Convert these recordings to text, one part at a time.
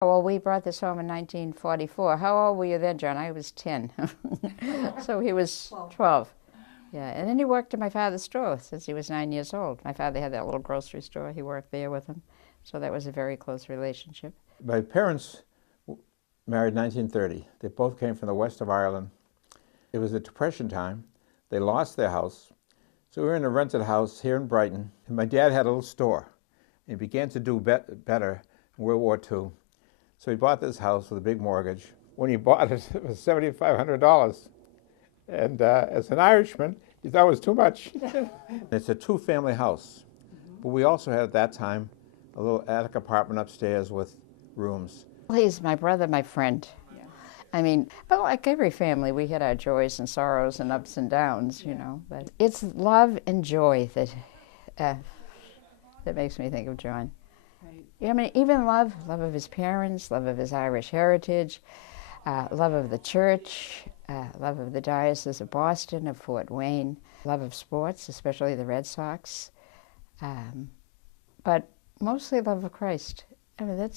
Well, we brought this home in 1944. How old were you then, John? I was 10. So he was 12. Yeah, and then he worked at my father's store since he was 9 years old. My father had that little grocery store. He worked there with him. So that was a very close relationship. My parents married in 1930. They both came from the west of Ireland. It was the Depression time. They lost their house. So we were in a rented house here in Brighton. And my dad had a little store. He began to do better in World War II. So he bought this house with a big mortgage. When he bought it, it was $7,500. And as an Irishman, he thought it was too much. It's a two-family house. But we also had, at that time, a little attic apartment upstairs with rooms. He's my brother, my friend. Yeah. I mean, but like every family, we had our joys and sorrows and ups and downs, you know. But it's love and joy that makes me think of John. Right. Yeah, I mean, even love of his parents, love of his Irish heritage, love of the church, love of the Diocese of Boston, of Fort Wayne, love of sports, especially the Red Sox, but mostly love of Christ. I mean,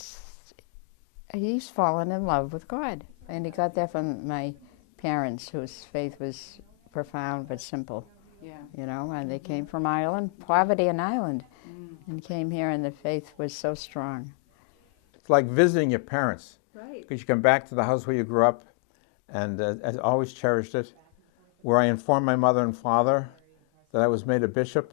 he's fallen in love with God. And he got that from my parents, whose faith was profound but simple. Yeah. You know, and they came from Ireland, poverty in Ireland, and came here, and the faith was so strong. It's like visiting your parents. Right. Because you come back to the house where you grew up, and I always cherished it, where I informed my mother and father that I was made a bishop.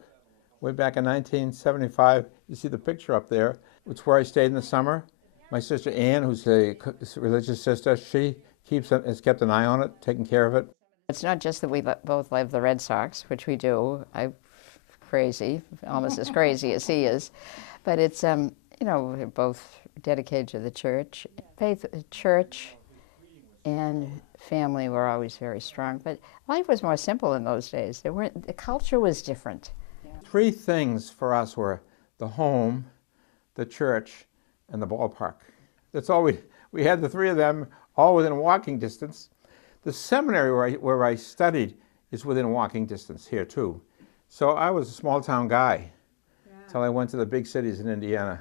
Way back in 1975, you see the picture up there. It's where I stayed in the summer. My sister Ann, who's a religious sister, she has kept an eye on it, taking care of it. It's not just that we both love the Red Sox, which we do. I'm crazy, almost as crazy as he is. But it's, you know, we're both dedicated to the church. Faith, church, and family were always very strong. But life was more simple in those days. The culture was different. Three things for us were the home, the church, and the ballpark. That's all we had, the three of them, all within walking distance. The seminary where I studied is within walking distance here too. So I was a small town guy until I went to the big cities in Indiana.